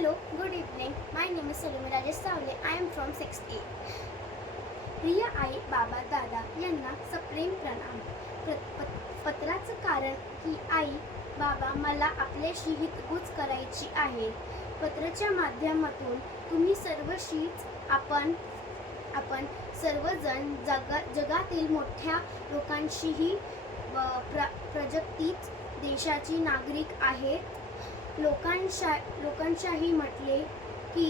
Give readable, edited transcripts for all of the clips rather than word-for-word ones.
Hello, good evening. My name is Salome Rajesh Savle. I am from 6th A. प्रिय आई, बाबा, दादा यांना सप्रेम प्रणाम. पत्राचं कारण की आई, बाबा मला आपल्याशी हितगुज करायची आहे. पत्राच्या माध्यमातून तुम्ही सर्वशीच आपण सर्वजण जगातील मोठ्या लोकांशीही प्रजातीच देशाची नागरिक आहेत. लोकांशाही म्हटले की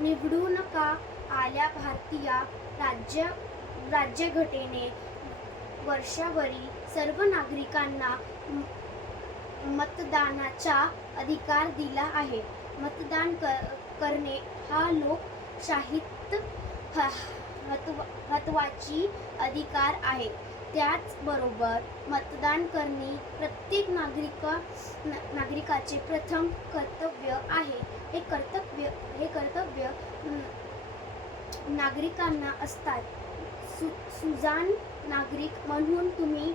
निवडून का आल्या भारतीय राज्यघटनेने वर्षावरी सर्व नागरिकांना मतदानाचा अधिकार दिला आहे. मतदान करणे हा लोकशाहीत महत्त्वाची अधिकार आहे. त्याचबरोबर मतदान करणे प्रत्येक नागरिकाचे प्रथम कर्तव्य आहे. हे कर्तव्य नागरिकांना असतात. सुजाण नागरिक म्हणून तुम्ही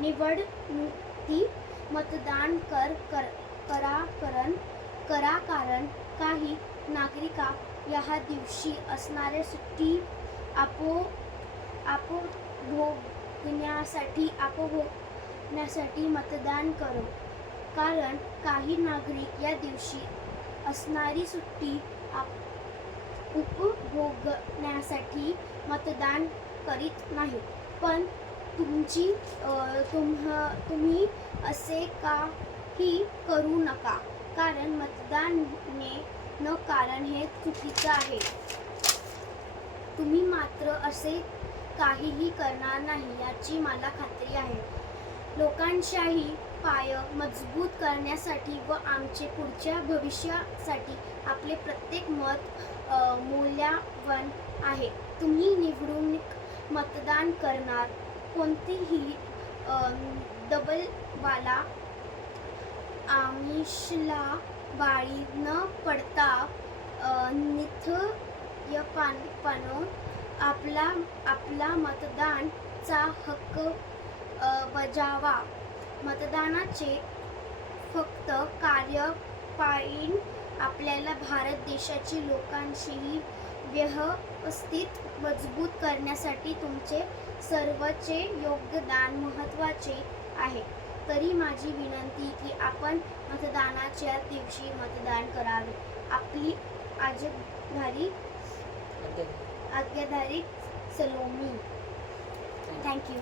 निवडणुकी मतदान करा कारण काही नागरिका या दिवशी असणाऱ्या सुट्टी आपोभोगण्यासाठी मतदान करो. कारण काही नागरिक या दिवशी असणारी सुट्टी उपभोगण्यासाठी मतदान करीत नाहीत. पण तुम्ही असे काही करू नका, कारण मतदान न कारण हे चुकीचं आहे. तुम्ही मात्र असे काहीही करणार नाही याची मला खात्री आहे. लोकांशाही पाय मजबूत करण्यासाठी व आमचे पुढच्या भविष्यासाठी आपले प्रत्येक मत मौल्यवान आहे. तुम्ही निवडणूक मतदान करणार कोणतीही दबावाला आमिषला बळी न पडता निष्ठापणाने आपला मतदानाचा हक्क बजावा. मतदानाचे फक्त कार्यपाळीने आपल्याला भारत देशाची लोकांशी व्यवस्थित मजबूत करण्यासाठी तुमचे सर्वचे योगदान महत्त्वाचे आहे. तरी माझी विनंती की आपण मतदानाच्या दिवशी मतदान करावे. आपली आज्ञाधारी सलोमी. थँक्यू.